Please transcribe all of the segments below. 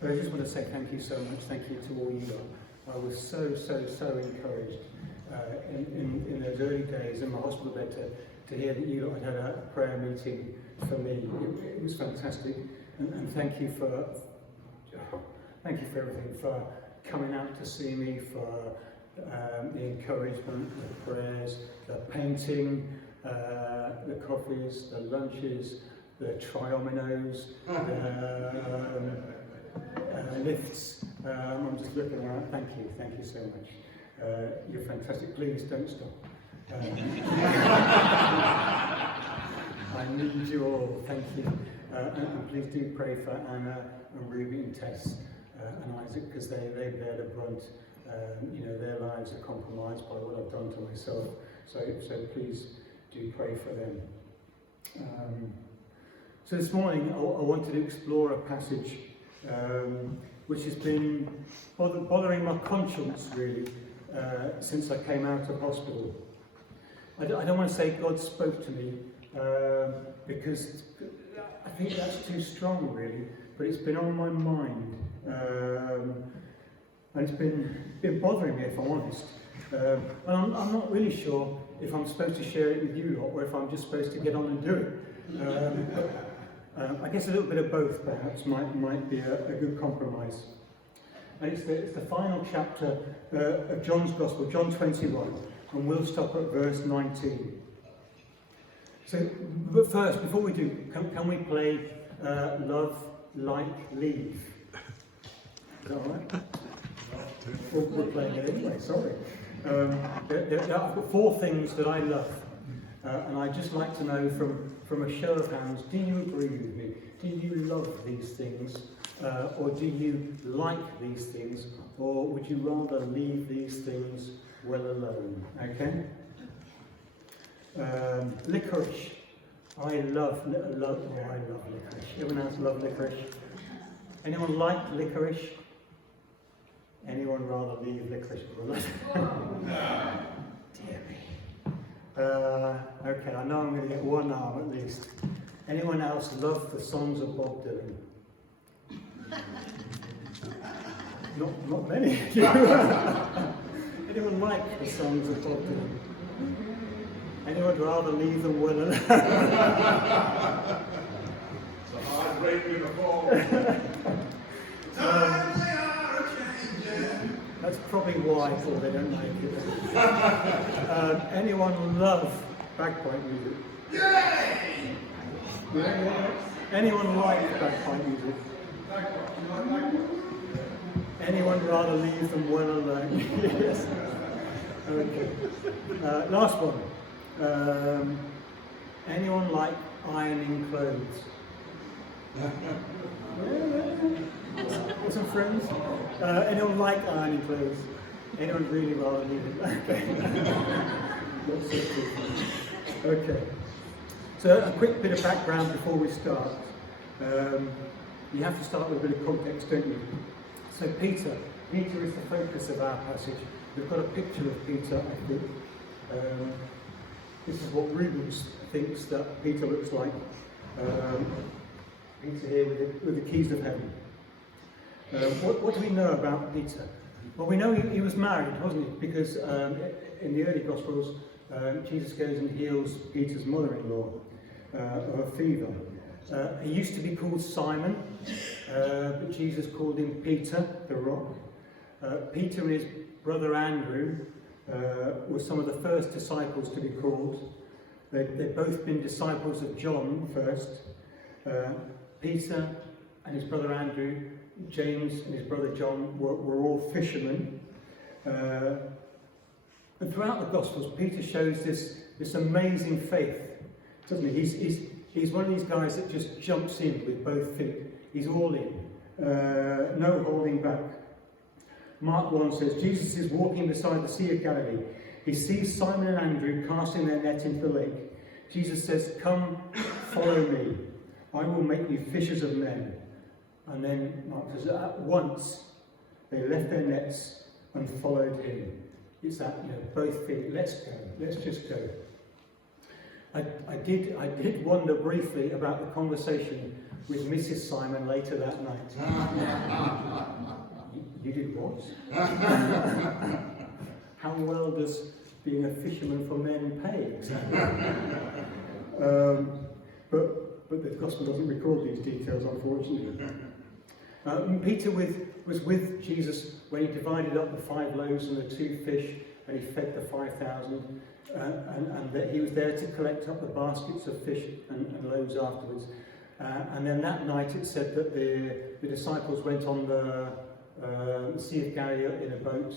But I just want to say thank you so much. Thank you to all you lot. I was so encouraged in those early days in my hospital bed to hear that you lot had a prayer meeting for me. It was fantastic. And thank you for everything, for coming out to see me, for the encouragement, the prayers, the painting, the coffees, the lunches, the triominos, lifts. I'm just looking around. Thank you so much. You're fantastic. Please don't stop. I need you all. Thank you. And please do pray for Anna and Ruby and Tess and Isaac, because they bear the brunt. Their lives are compromised by what I've done to myself. So please do pray for them. So this morning I wanted to explore a passage which has been bothering my conscience really since I came out of hospital. I don't want to say God spoke to me because I think that's too strong really, but it's been on my mind and it's been bothering me, if I'm honest. And I'm not really sure if I'm supposed to share it with you lot or if I'm just supposed to get on and do it. I guess a little bit of both perhaps might be a good compromise. And it's the final chapter of John's Gospel, John 21, and we'll stop at verse 19. So, but first, before we do, can we play Love Like Leave? Is that all right? We're playing it anyway, sorry. I've got 4 things that I love. And I'd just like to know from a show of hands, do you agree with me? Do you love these things? Or do you like these things? Or would you rather leave these things well alone? Okay? Licorice. I love licorice. Everyone else love licorice? Anyone like licorice? Anyone rather leave licorice well alone? Dear me. Okay, I know I'm going to get one arm at least. Anyone else love the songs of Bob Dylan? Not many. Anyone like the songs of Bob Dylan? Anyone rather leave them well alone? It's a hard break in the fall. Times they are changing. That's probably why I thought they don't like it. Anyone love bagpipe music? Yay! Anyone like bagpipe music? Anyone rather leave them well alone? Yes. Okay. Last one. Anyone like ironing clothes? Some friends? Anyone like ironing clothes? Anyone really rather leave it? Okay. Okay. So a quick bit of background before we start. You have to start with a bit of context, don't you? So Peter is the focus of our passage. We've got a picture of Peter, I think. This is what Rubens thinks that Peter looks like. Peter here with the keys of heaven. What do we know about Peter? Well, we know he was married, wasn't he? Because in the early Gospels, Jesus goes and heals Peter's mother-in-law of a fever. He used to be called Simon, but Jesus called him Peter, the rock. Peter and his brother Andrew were some of the first disciples to be called. They'd both been disciples of John first. Peter and his brother Andrew, James and his brother John were all fishermen. And throughout the Gospels, Peter shows this amazing faith, doesn't he? He's one of these guys that just jumps in with both feet. He's all in, no holding back. Mark 1 says, Jesus is walking beside the Sea of Galilee. He sees Simon and Andrew casting their net into the lake. Jesus says, "Come, follow me. I will make you fishers of men." And then Mark says, at once they left their nets and followed him. It's that, both feet. Let's go. Let's just go. I did wonder briefly about the conversation with Mrs. Simon later that night. You did what? How well does being a fisherman for men pay exactly? But the Gospel doesn't record these details, unfortunately. Peter was with Jesus when he divided up the 5 loaves and the 2 fish, and he fed the 5,000, and that he was there to collect up the baskets of fish and loaves afterwards. And then that night it said that the disciples went on the Sea of Galilee in a boat.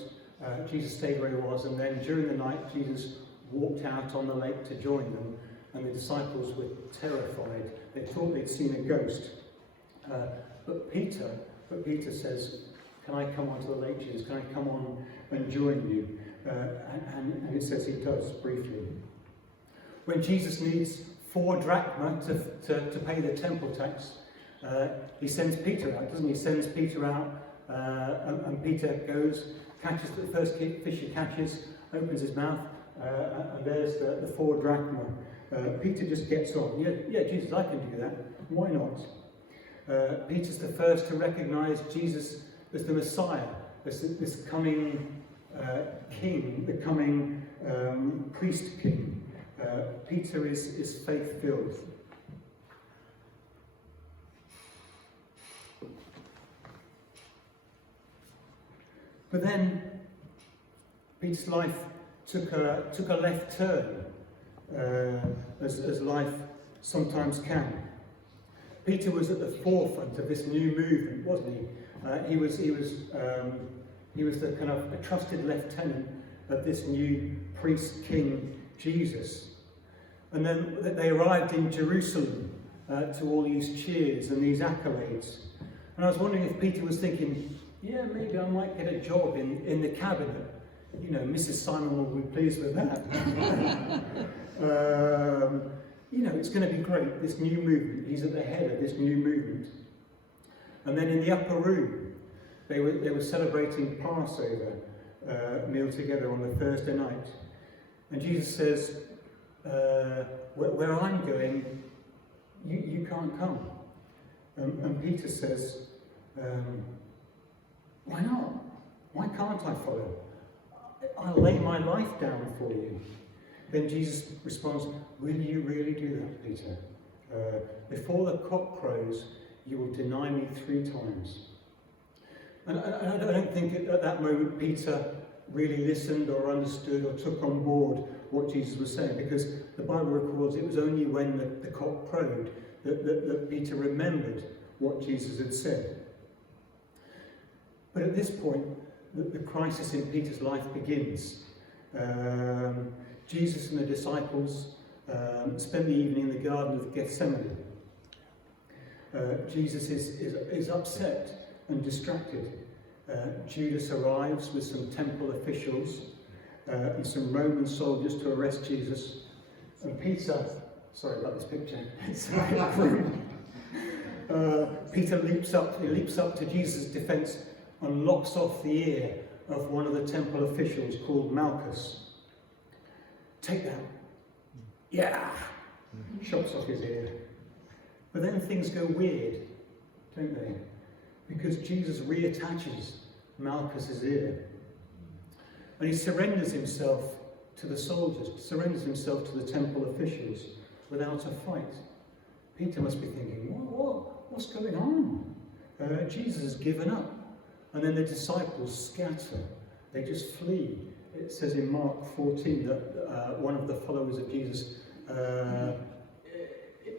Jesus stayed where he was, and then during the night Jesus walked out on the lake to join them, and the disciples were terrified. They thought they'd seen a ghost. But Peter says, "Can I come onto the lake, Jesus? Can I come on and join you?" And it says he does, briefly. When Jesus needs 4 drachma to pay the temple tax, he sends Peter out, doesn't he? He sends Peter out, and Peter goes, catches the first fish he catches, opens his mouth, and there's the 4 drachma. Peter just gets on. Yeah, Jesus, I can do that. Why not? Peter's the first to recognize Jesus as the Messiah, as this coming king, the coming priest king. Peter is faith-filled. But then Peter's life took a left turn, as life sometimes can. Peter was at the forefront of this new movement, wasn't he? He was the kind of a trusted lieutenant of this new priest king Jesus. And then they arrived in Jerusalem to all these cheers and these accolades. And I was wondering if Peter was thinking, yeah, maybe I might get a job in the cabinet. You know, Mrs. Simon will be pleased with that. You know, it's going to be great, this new movement. He's at the head of this new movement. And then in the upper room, they were celebrating Passover meal together on the Thursday night. And Jesus says, where I'm going, you can't come. And Peter says, why not? Why can't I follow? I'll lay my life down for you. Then Jesus responds, will you really do that, Peter? Before the cock crows, you will deny me 3 times. And I don't think at that moment Peter really listened or understood or took on board what Jesus was saying, because the Bible records it was only when the cock crowed that Peter remembered what Jesus had said. But at this point, the crisis in Peter's life begins. Jesus and the disciples spend the evening in the Garden of Gethsemane. Jesus is upset and distracted. Judas arrives with some temple officials and some Roman soldiers to arrest Jesus. And Peter, sorry about this picture, Peter leaps up to Jesus' defense and locks off the ear of one of the temple officials called Malchus. Take that. Yeah! Chops off his ear. But then things go weird, don't they? Because Jesus reattaches Malchus's ear. And he surrenders himself to the soldiers, surrenders himself to the temple officials without a fight. Peter must be thinking, what's going on? Jesus has given up. And then the disciples scatter. They just flee. It says in Mark 14 that one of the followers of Jesus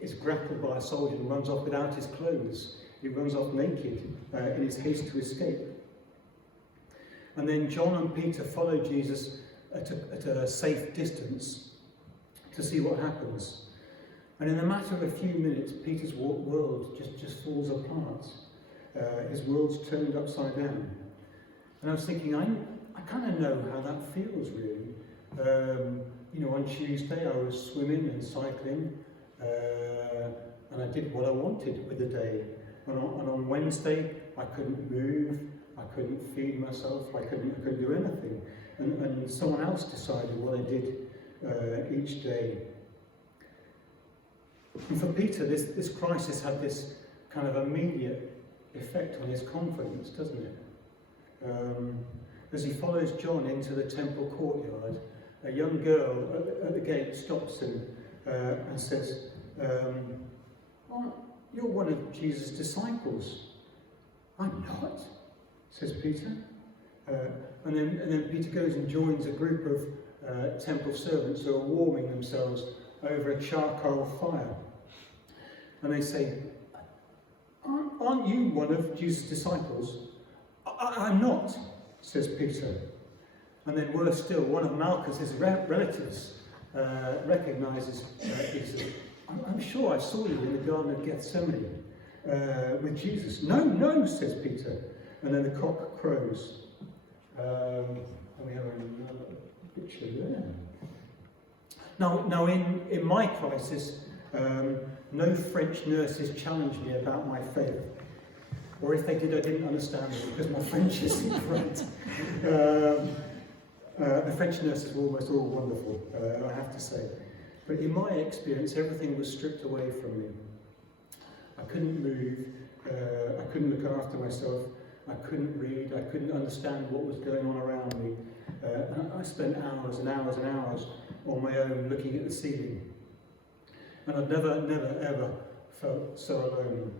is grappled by a soldier and runs off without his clothes. He runs off naked in his haste to escape. And then John and Peter follow Jesus at a safe distance to see what happens. And in a matter of a few minutes, Peter's world just falls apart. His world's turned upside down. And I was thinking, I kind of know how that feels, really. You know, on Tuesday I was swimming and cycling, and I did what I wanted with the day. And on Wednesday I couldn't move, I couldn't feed myself, I couldn't do anything. And someone else decided what I did each day. And for Peter, this crisis had this kind of immediate effect on his confidence, doesn't it? As he follows John into the temple courtyard, a young girl at the gate stops him and says, "You're one of Jesus' disciples." "I'm not," says Peter. And then Peter goes and joins a group of temple servants who are warming themselves over a charcoal fire. And they say, "Aren't you one of Jesus' disciples?" I'm not," says Peter. And then worse still, one of Malchus's relatives recognises Peter. I'm sure I saw you in the Garden of Gethsemane with Jesus." No, says Peter. And then the cock crows. And we have another picture there. Now in my crisis, no French nurses challenged me about my faith. Or if they did, I didn't understand it because my French isn't great. The French nurses were almost all wonderful, I have to say. But in my experience, everything was stripped away from me. I couldn't move, I couldn't look after myself, I couldn't read, I couldn't understand what was going on around me. I spent hours and hours and hours on my own looking at the ceiling. And I've never ever felt so alone.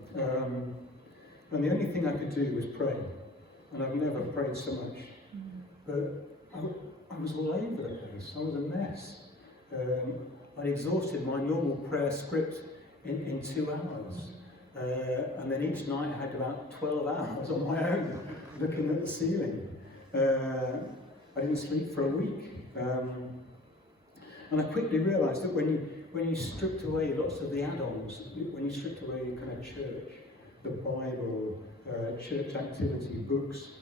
And the only thing I could do was pray. And I've never prayed so much. But I was all over the place. I was a mess. I'd exhausted my normal prayer script in 2 hours. And then each night I had about 12 hours on my own looking at the ceiling. I didn't sleep for a week. And I quickly realised that when you stripped away lots of the add-ons, when you stripped away kind of church, the Bible, church activity, books,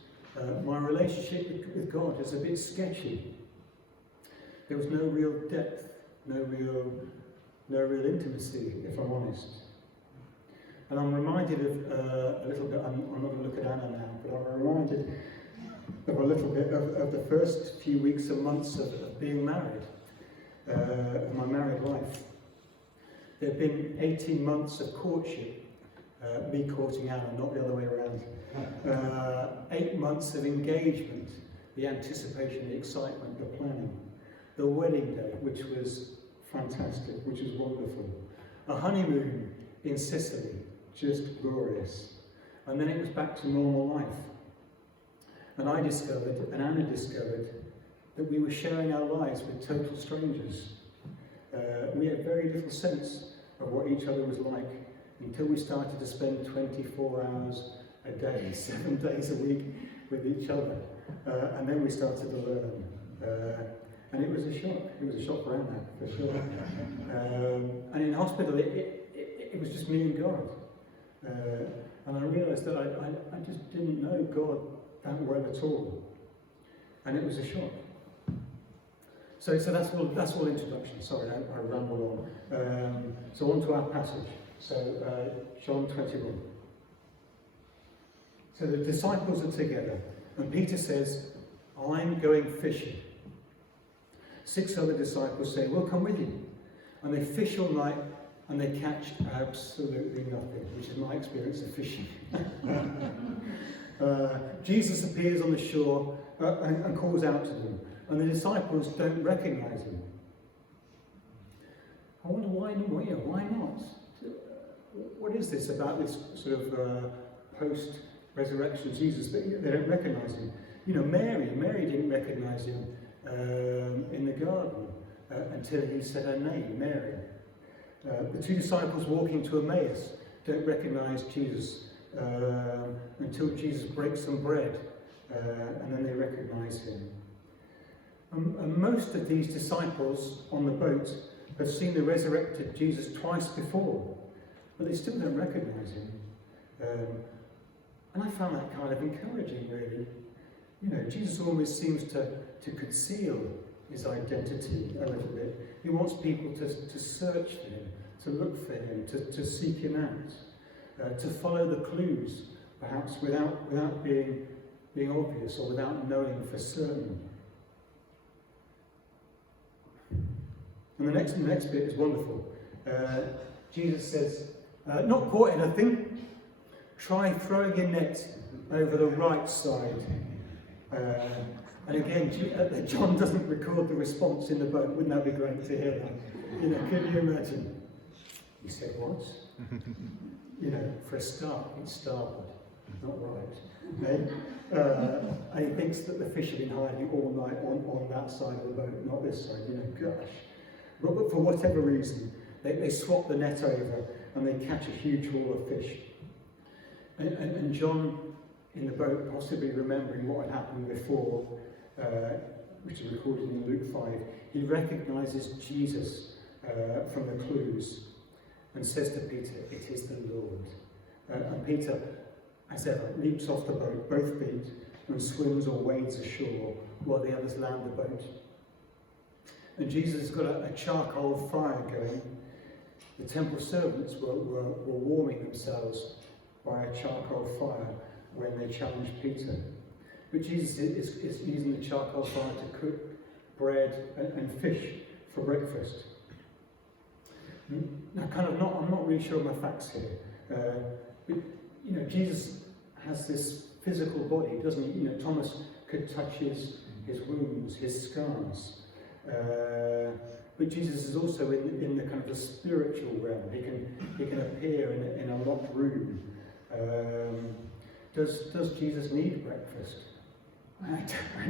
my relationship with God is a bit sketchy. There was no real depth, no real intimacy, if I'm honest. And I'm reminded of a little bit, I'm not going to look at Anna now, but I'm reminded of a little bit of the first few weeks and months of being married, of my married life. There have been 18 months of courtship, me courting Anna, not the other way around. 8 months of engagement, the anticipation, the excitement, the planning. The wedding day, which was fantastic, which was wonderful. A honeymoon in Sicily, just glorious. And then it was back to normal life. And I discovered, and Anna discovered, that we were sharing our lives with total strangers. We had very little sense of what each other was like until we started to spend 24 hours a day, 7 days a week with each other. And then we started to learn. And it was a shock. It was a shock for Anna, for sure. And in hospital, it was just me and God. And I realised that I just didn't know God that well at all. And it was a shock. So that's all introduction. Sorry, I rambled on. So on to our passage. So John 21. So the disciples are together, and Peter says, "I'm going fishing." 6 other disciples say, "We'll come with you." And they fish all night, and they catch absolutely nothing, which is my experience of fishing. Jesus appears on the shore and calls out to them, and the disciples don't recognise him. I wonder why not? What is this about this sort of post-resurrection Jesus that they don't recognise him? You know, Mary didn't recognise him in the garden until he said her name, Mary. The 2 disciples walking to Emmaus don't recognise Jesus until Jesus breaks some bread, and then they recognise him. And most of these disciples on the boat have seen the resurrected Jesus twice before, but they still don't recognise him. And I found that kind of encouraging, really. You know, Jesus almost seems to conceal his identity a little bit. He wants people to search for him, to look for him, to seek him out, to follow the clues, perhaps without being obvious or without knowing for certain. And the next bit is wonderful. Jesus says, "Not caught anything," try throwing your net over the right side. And again, John doesn't record the response in the boat. Wouldn't that be great to hear that? You know, can you imagine? He said, what? You know, for a start, it's starboard. Not right. And he thinks that the fish have been hiding all night on that side of the boat, not this side. You know, gosh. But for whatever reason, they swap the net over and they catch a huge haul of fish. And John, in the boat, possibly remembering what had happened before, which is recorded in Luke 5, he recognises Jesus from the clues and says to Peter, "It is the Lord." And Peter, as ever, leaps off the boat, both feet, and swims or wades ashore while the others land the boat. And Jesus has got a charcoal fire going. The temple servants were warming themselves by a charcoal fire when they challenged Peter. But Jesus is using the charcoal fire to cook bread and fish for breakfast. Now, I'm not really sure of my facts here. But, you know, Jesus has this physical body, doesn't he? You know, Thomas could touch his wounds, his scars. But Jesus is also in the kind of the spiritual realm. He can appear in a locked room. Does Jesus need breakfast? I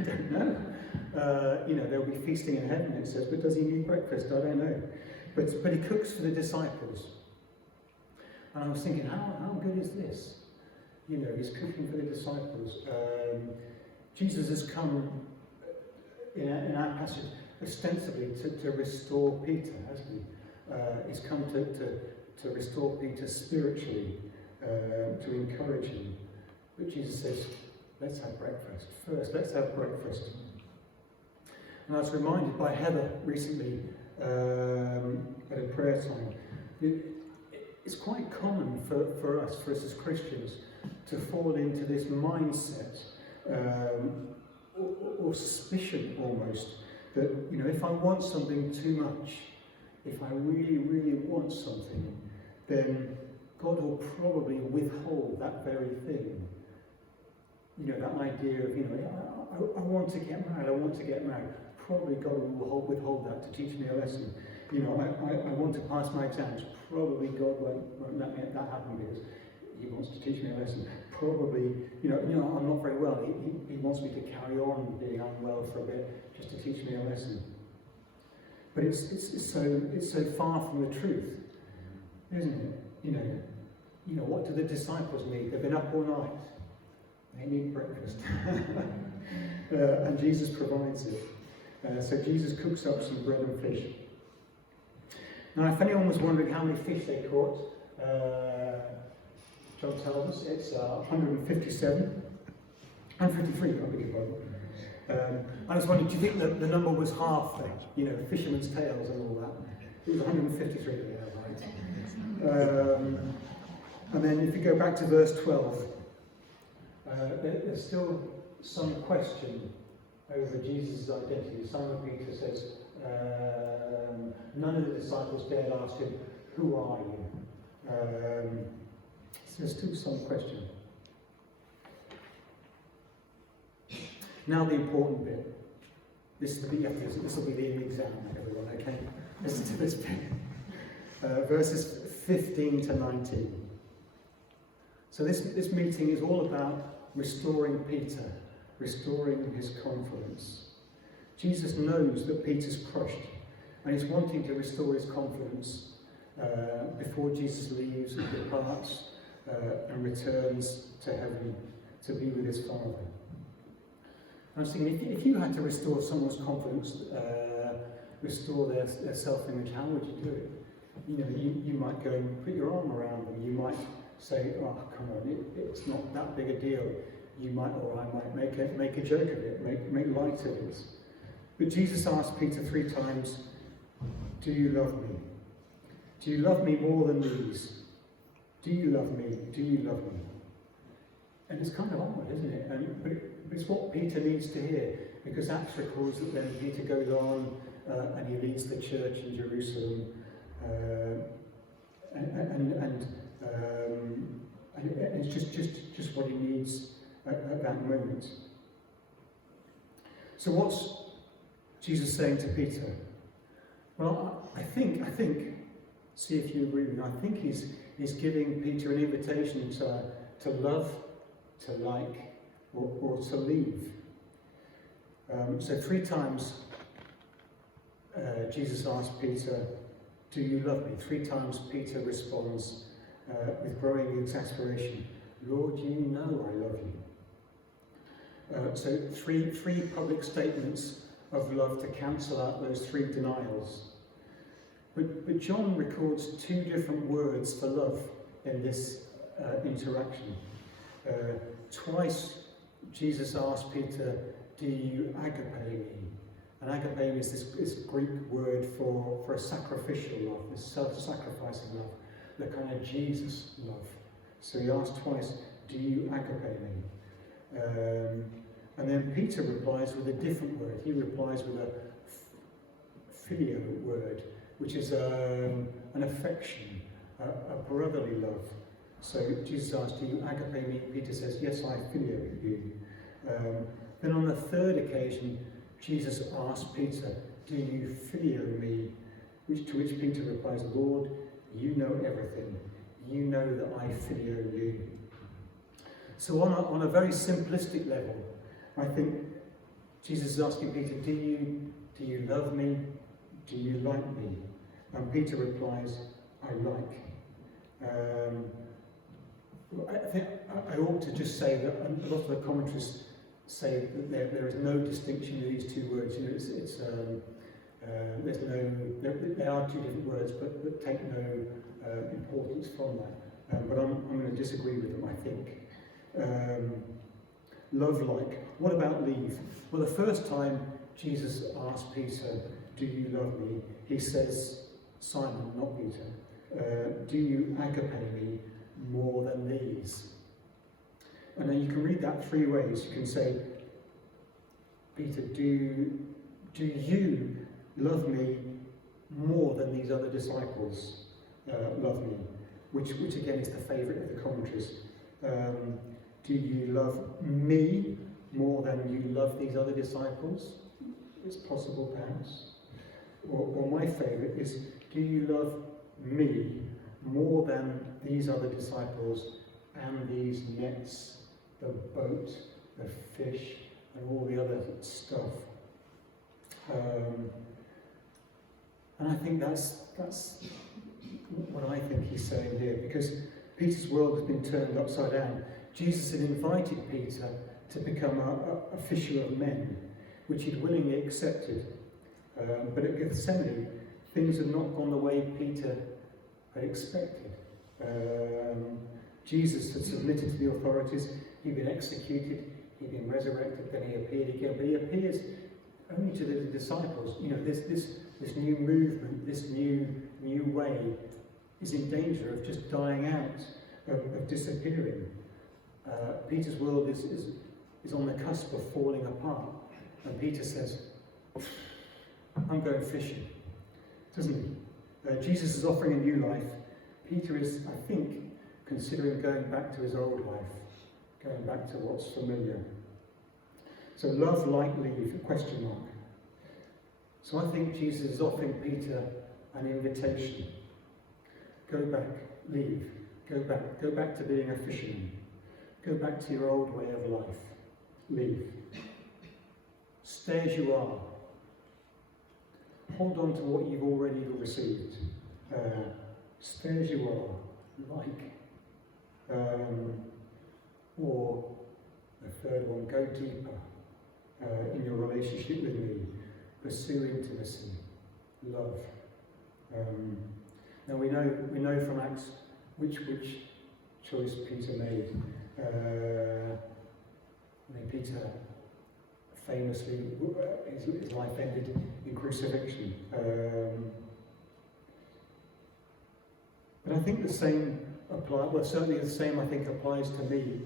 don't know. You know, there'll be feasting in heaven, it says, but does he need breakfast? I don't know. But he cooks for the disciples. And I was thinking, how good is this? You know, he's cooking for the disciples. Jesus has come in our passage ostensibly to restore Peter, hasn't he? He's come to restore Peter spiritually, to encourage him. But Jesus says, let's have breakfast. First, let's have breakfast. And I was reminded by Heather recently at a prayer time. It's quite common for us as Christians, to fall into this mindset or suspicion almost that, you know, if I want something too much, if I really, really want something, then God will probably withhold that very thing. You know, that idea of, you know, I want to get married, probably God will withhold that to teach me a lesson. You know, I want to pass my exams, probably God won't let me that happen because he wants to teach me a lesson. Probably, you know, I'm not very well. He wants me to carry on being unwell for a bit just to teach me a lesson. But it's so far from the truth, isn't it? You know, what do the disciples need? They've been up all night. They need breakfast. And Jesus provides it. So Jesus cooks up some bread and fish. Now, if anyone was wondering how many fish they caught, John tells us it's 157. 153, I beg your pardon. I was wondering, do you think that the number was half then? You know, fishermen's tales and all that. It was 153, yeah, right. And then if you go back to verse 12, there's still some question over Jesus' identity. Simon Peter says, none of the disciples dared ask him, who are you? So there's still some question. Now the important bit. This will be the exam, everyone, okay? Listen to this bit. Verses 15 to 19. So this meeting is all about restoring Peter, restoring his confidence. Jesus knows that Peter's crushed, and he's wanting to restore his confidence before Jesus leaves and departs and returns to heaven to be with his Father. I was thinking, if you had to restore someone's confidence, restore their self-image, how would you do it? You know, you might go and put your arm around them. You might say, "Oh, come on, it's not that big a deal." You might, or I might make a joke of it, make light of it. But Jesus asked Peter 3 times, "Do you love me? Do you love me more than these? Do you love me? Do you love me?" And it's kind of odd, isn't it? But it's what Peter needs to hear, because Acts records that then Peter goes on and he leads the church in Jerusalem, and And it's just what he needs at that moment. So what's Jesus saying to Peter? Well, I think, see if you agree with me, I think he's giving Peter an invitation to love, to like, or to leave. So 3 times Jesus asked Peter, do you love me? 3 times Peter responds with growing exasperation, Lord, you know I love you. So three public statements of love to cancel out those 3 denials. But John records 2 different words for love in this interaction. Twice Jesus asked Peter, do you agape me? And agape is this Greek word for a sacrificial love, this self-sacrificing love, the kind of Jesus love. So he asked twice, do you agape me? And then Peter replies with a different word. He replies with a phileo word, which is an affection, a brotherly love. So Jesus asks, do you agape me? Peter says, yes, I phileo you. Then on the 3rd occasion, Jesus asked Peter, do you phileo me? To which Peter replies, Lord, you know everything. You know that I phileo you. So on a very simplistic level, I think Jesus is asking Peter, do you love me? Do you like me? And Peter replies, I like. I think I ought to just say that a lot of the commentaries say that there is no distinction in these 2 words. You know, they are 2 different words, but take no importance from that. But I'm going to disagree with them, I think. Love like. What about leave? Well, the first time Jesus asked Peter, do you love me? He says, Simon, not Peter, do you agape me more than these? And then you can read that 3 ways. You can say, Peter, do you love me more than these other disciples love me? Which again is the favourite of the commentaries. Do you love me more than you love these other disciples? It's possible, perhaps. Or my favourite is, do you love me more than these other disciples and these nets, the boat, the fish, and all the other stuff? And I think that's what I think he's saying here, because Peter's world has been turned upside down. Jesus had invited Peter to become a fisher of men, which he'd willingly accepted. But at Gethsemane, things had not gone the way Peter had expected. Jesus had submitted to the authorities, he'd been executed, he'd been resurrected, then he appeared again. But he appears only to the disciples. You know, this new movement, this new way is in danger of just dying out, of disappearing. Peter's world is on the cusp of falling apart. And Peter says, I'm going fishing, doesn't he? Jesus is offering a new life. Peter is, I think, considering going back to his old life, going back to what's familiar. So love, like, leave, ? So I think Jesus is offering Peter an invitation. Go back, leave, go back to being a fisherman. Go back to your old way of life. Leave. Stay as you are. Hold on to what you've already received. Stay as you are. Like. Or the 3rd one, go deeper in your relationship with me. Pursue intimacy. Love. Now we know from Acts which choice Peter made. Peter famously, his life ended in crucifixion. But I think the same applies, well, certainly the same I think applies to me,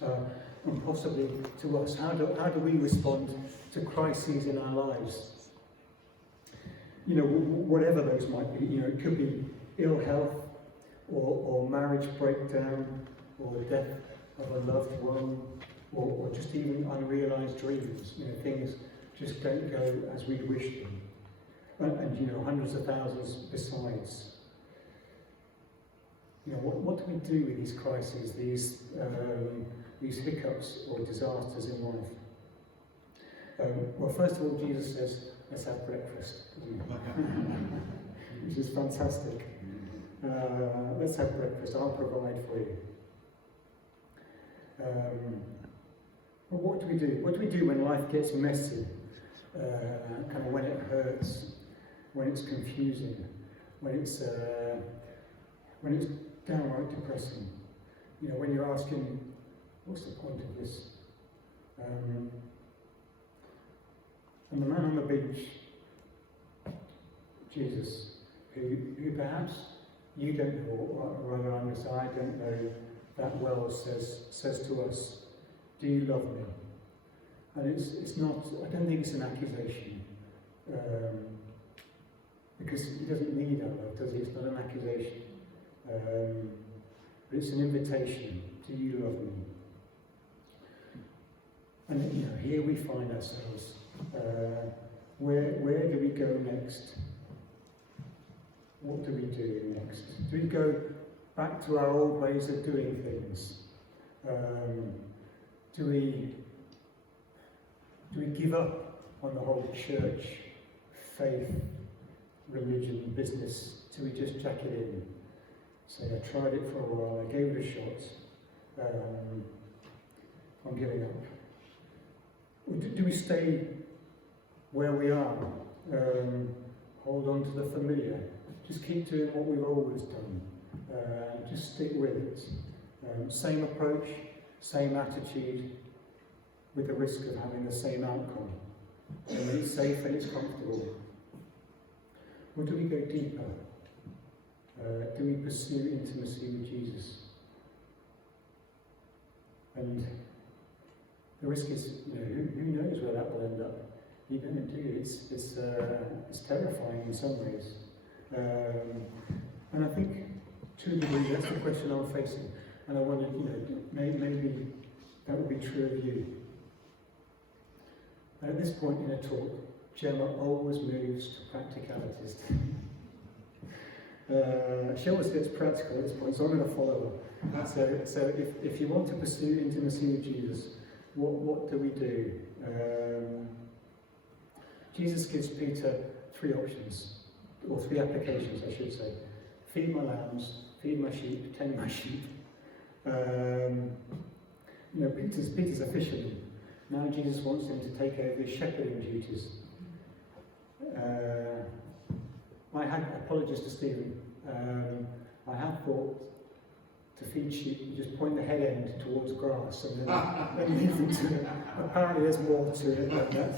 and possibly to us. How do we respond to crises in our lives? You know, whatever those might be. You know, it could be ill health, or marriage breakdown, or the death of a loved one, or just even unrealised dreams. Things just don't go as we wish them. And hundreds of thousands besides. What do we do with these crises, these hiccups or disasters in life? Well, first of all, Jesus says, let's have breakfast, which is fantastic. Let's have breakfast, I'll provide for you. Well, what do we do? What do we do when life gets messy? Kind of when it hurts, when it's confusing, when it's downright depressing. When you're asking, what's the point of this? And the man on the beach, Jesus, who perhaps you don't know, or rather I don't know that well, says to us, do you love me? And it's not, I don't think it's an accusation, because he doesn't need our love, does he? It's not an accusation. But it's an invitation. Do you love me? And here we find ourselves. Where do we go next? What do we do next? Do we go back to our old ways of doing things? Do we give up on the whole church, faith, religion, business? Do we just jack it in? Say, I tried it for a while, I gave it a shot, I'm giving up. Or do we stay where we are? Hold on to the familiar. Just keep doing what we've always done. Just stick with it. Same approach, same attitude, with the risk of having the same outcome. And it's safe and it's comfortable. Or do we go deeper? Do we pursue intimacy with Jesus? And the risk is, who knows where that will end up? You don't do. It's terrifying in some ways. And I think, to a degree, that's the question I'm facing. And I wondered, maybe that would be true of you. And at this point in a talk, Gemma always moves to practicalities. She always gets practical at this point, so I'm going to follow her. So if you want to pursue intimacy with Jesus, what do we do? Jesus gives Peter three options, or three applications, I should say. Feed my lambs, feed my sheep, tend my sheep. Peter's a fisherman. Now Jesus wants him to take over his shepherding duties. Apologies to Stephen, I had thought to feed sheep, you just point the head end towards grass and then leave them to it. Apparently there's more to it than that.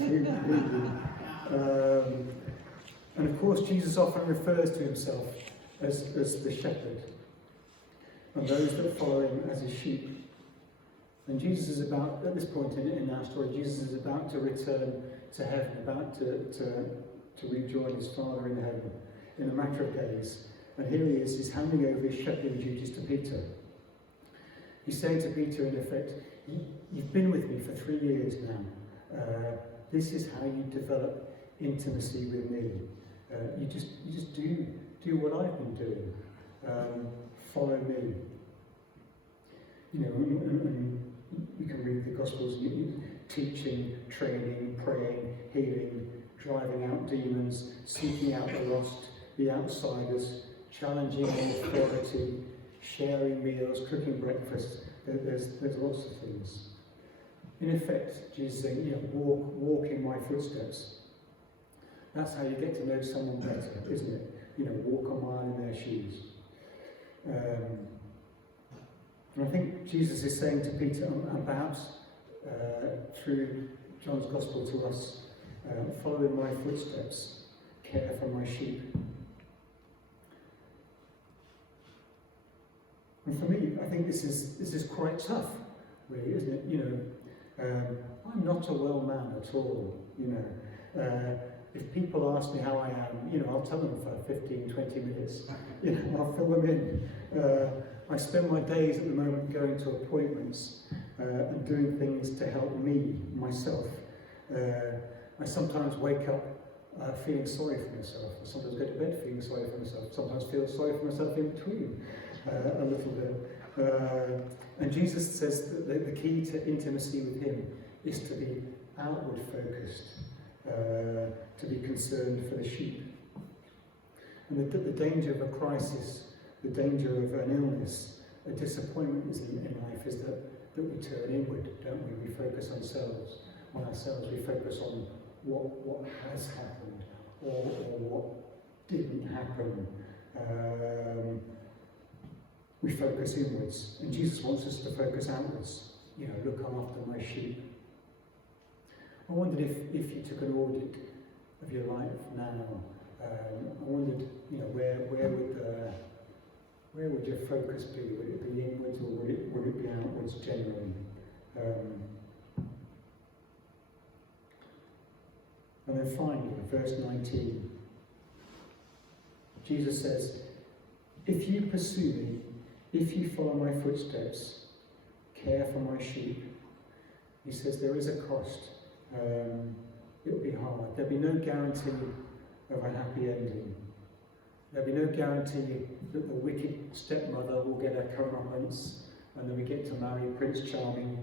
And of course Jesus often refers to himself as the shepherd, and those that follow him as his sheep. And Jesus is about, at this point in our story, Jesus is about to return to heaven, about to rejoin his Father in heaven in a matter of days. And here he is, he's handing over his shepherding duties to Peter. He's saying to Peter, in effect, you've been with me for 3 years now. This is how you develop intimacy with me. You just do what I've been doing. Follow me. And you can read the Gospels, teaching, training, praying, healing, driving out demons, seeking out the lost, the outsiders, challenging authority, sharing meals, cooking breakfast. There's lots of things. In effect, Jesus is saying, walk in my footsteps. That's how you get to know someone better, isn't it? Walk a mile in their shoes. And I think Jesus is saying to Peter, and perhaps through John's Gospel to us, follow in my footsteps, care for my sheep. And for me, I think this is quite tough, really, isn't it? I'm not a well man at all. If people ask me how I am, I'll tell them for 15, 20 minutes. I'll fill them in. I spend my days at the moment going to appointments and doing things to help me, myself. I sometimes wake up feeling sorry for myself. I sometimes go to bed feeling sorry for myself. Sometimes feel sorry for myself in between a little bit. And Jesus says that the key to intimacy with him is to be outward focused, to be concerned for the sheep. And the danger of a crisis, the danger of an illness, a disappointment in life is that we turn inward, don't we? We focus on ourselves. We focus on what has happened or what didn't happen. We focus inwards, and Jesus wants us to focus outwards. Look, I'm after my sheep. I wondered if you took an audit of your life now. I wondered, where would your focus be? Would it be inwards or would it be outwards generally? And then finally, verse 19, Jesus says, "If you pursue me, if you follow my footsteps, care for my sheep," he says there is a cost. It will be hard. There'll be no guarantee of a happy ending. There'll be no guarantee that the wicked stepmother will get her comeuppance and then we get to marry Prince Charming.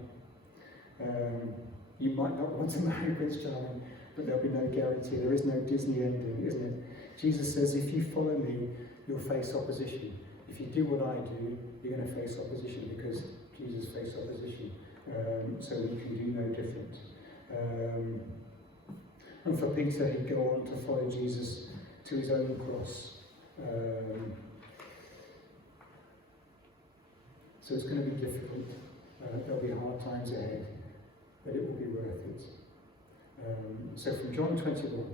You might not want to marry Prince Charming, but there'll be no guarantee. There is no Disney ending, isn't it? Jesus says, if you follow me, you'll face opposition. If you do what I do, you're going to face opposition because Jesus faced opposition. So we can do no different. And for Peter, he'd go on to follow Jesus to his own cross. So it's going to be difficult. There'll be hard times ahead, but it will be worth it. So from John 21,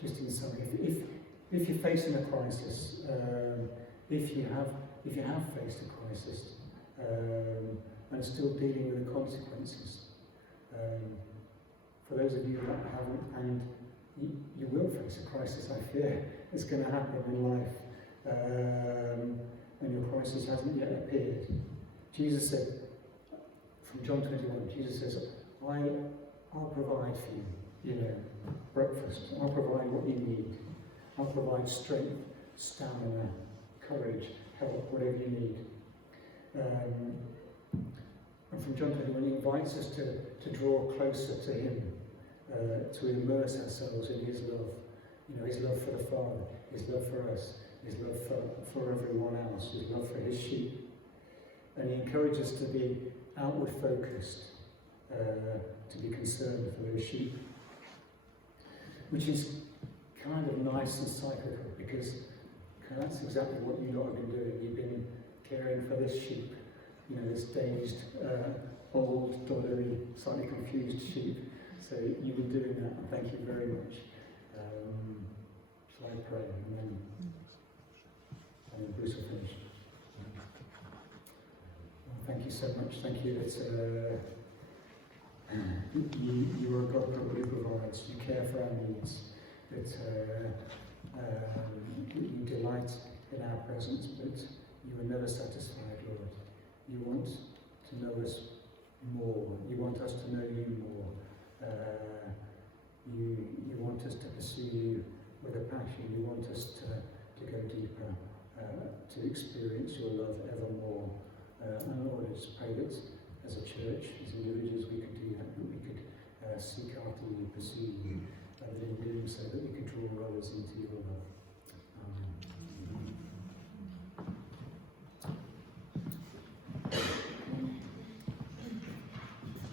just in summary, if you're facing a crisis, if you have faced a crisis and still dealing with the consequences, for those of you that haven't, and you will face a crisis, I fear. It's going to happen in life, and your crisis hasn't yet appeared. Jesus said, from John 21, Jesus says, I'll provide for you, breakfast. I'll provide what you need. I'll provide strength, stamina, courage, help, whatever you need. And from John 21, he invites us to draw closer to him, to immerse ourselves in his love. His love for the Father, his love for us, his love for everyone else, his love for his sheep. And he encourages us to be outward focused, to be concerned for those sheep. Which is kind of nice and cyclical, because that's exactly what you lot have been doing. You've been caring for this sheep, this dazed, old, doddery, slightly confused sheep. So you've been doing that, and thank you very much. Shall I pray? And then Bruce will finish. Thank you so much. Thank you that you are a God who provides. You care for our needs. That you delight in our presence, but you are never satisfied, Lord. You want to know us more. You want us to know you more. You want us to pursue you with a passion. You want us to go deeper, to experience your love evermore. And Lord, I just pray that as a church, as individuals, we could do that we could seek after you, pursue you, and in doing so that we could draw others into your love.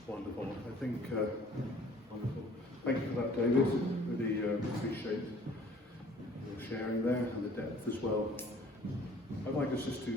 Wonderful. I think, wonderful. Thank you for that, David. Really appreciate your sharing there and the depth as well. I'd like us just to